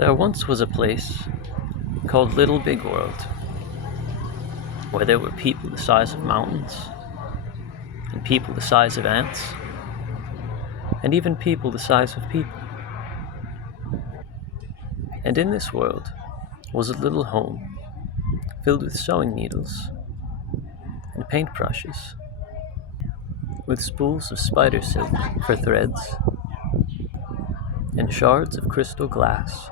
There once was a place called Little Big World, where there were people the size of mountains, and people the size of ants, and even people the size of people. And in this world was a little home filled with sewing needles and paintbrushes, with spools of spider silk for threads, and shards of crystal glass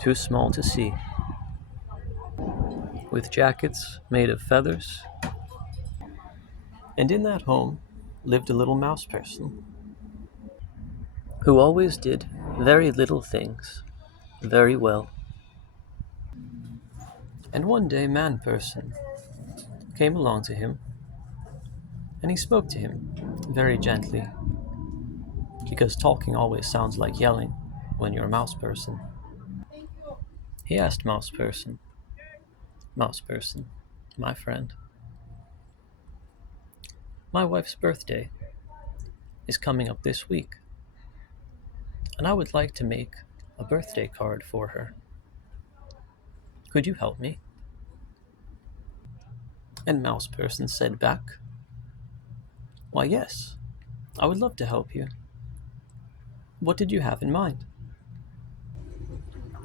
too small to see, with jackets made of feathers. And in that home lived a little mouse person who always did very little things very well. And one day Man Person came along to him, and he spoke to him very gently, because talking always sounds like yelling when you're a mouse person. He asked Mouse Person, my friend, my wife's birthday is coming up this week, and I would like to make a birthday card for her. Could you help me? And Mouse Person said back, why, yes, I would love to help you. What did you have in mind?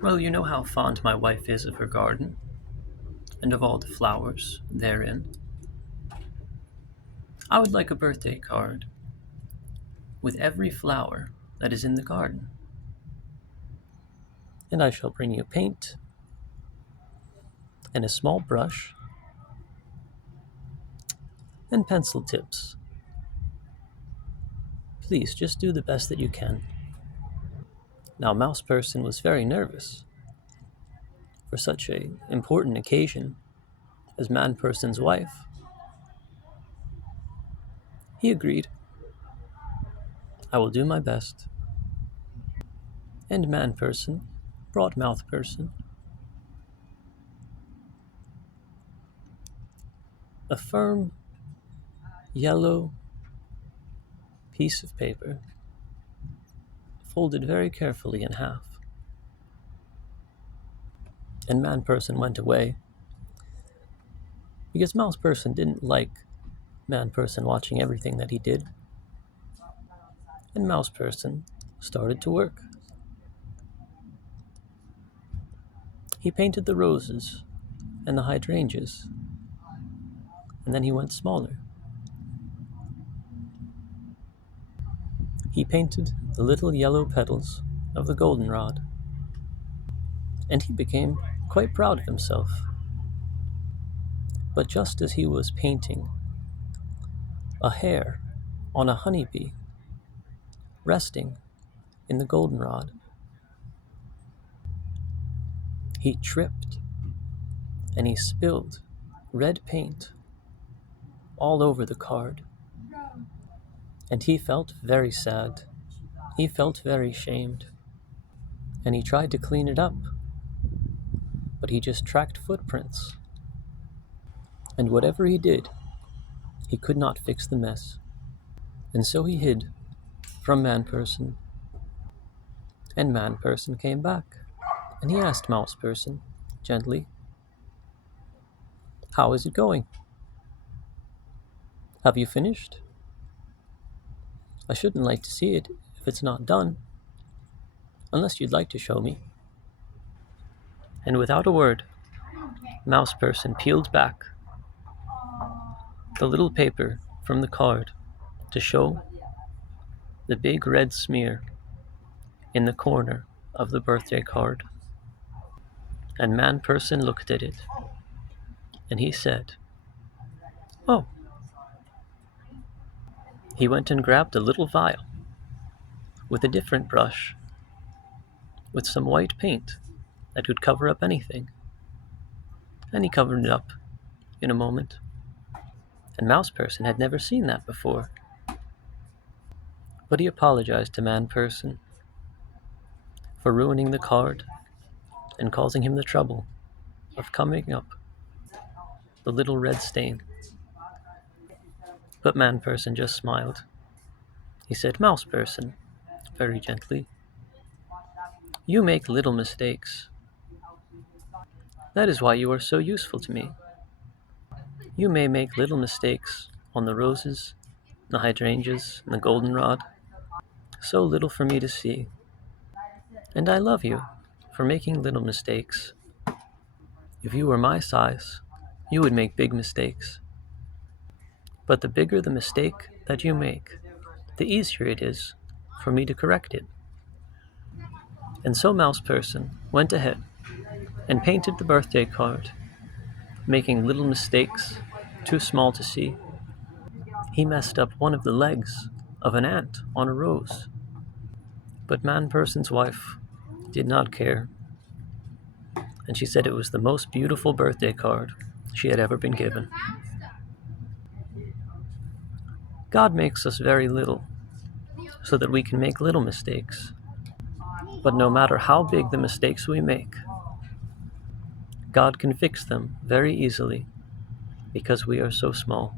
Well, you know how fond my wife is of her garden, and of all the flowers therein. I would like a birthday card with every flower that is in the garden. And I shall bring you paint, and a small brush, and pencil tips. Please, just do the best that you can. Now, Mouse Person was very nervous for such an important occasion as Man Person's wife. He agreed, I will do my best. And Man Person brought Mouth Person a firm, yellow piece of paper, folded very carefully in half. And Man Person went away, because Mouse Person didn't like Man Person watching everything that he did. And Mouse Person started to work. He painted the roses and the hydrangeas, and then he went smaller. He painted the little yellow petals of the goldenrod, and he became quite proud of himself. But just as he was painting a hair on a honeybee resting in the goldenrod, he tripped and he spilled red paint all over the card. And he felt very sad. He felt very shamed. And he tried to clean it up, but he just tracked footprints. And whatever he did, he could not fix the mess. And so he hid from Man Person. And Man Person came back, and he asked Mouse Person gently, how is it going? Have you finished? I shouldn't like to see it if it's not done, unless you'd like to show me. And without a word, Mouse Person peeled back the little paper from the card to show the big red smear in the corner of the birthday card. And Man Person looked at it, and he said, oh. He went and grabbed a little vial with a different brush, with some white paint that could cover up anything. And he covered it up in a moment. And Mouse Person had never seen that before. But he apologized to Man Person for ruining the card and causing him the trouble of coming up the little red stain. But Man Person just smiled. He said, Mouse Person, very gently, You make little mistakes. That is why you are so useful to me. You may make little mistakes on the roses, the hydrangeas, and the goldenrod, so little for me to see. And I love you for making little mistakes. If you were my size, you would make big mistakes. But the bigger the mistake that you make, the easier it is for me to correct it. And so Mouse Person went ahead and painted the birthday card, making little mistakes too small to see. He messed up one of the legs of an ant on a rose. But Man Person's wife did not care, and she said it was the most beautiful birthday card she had ever been given. God makes us very little, so that we can make little mistakes. But no matter how big the mistakes we make, God can fix them very easily because we are so small.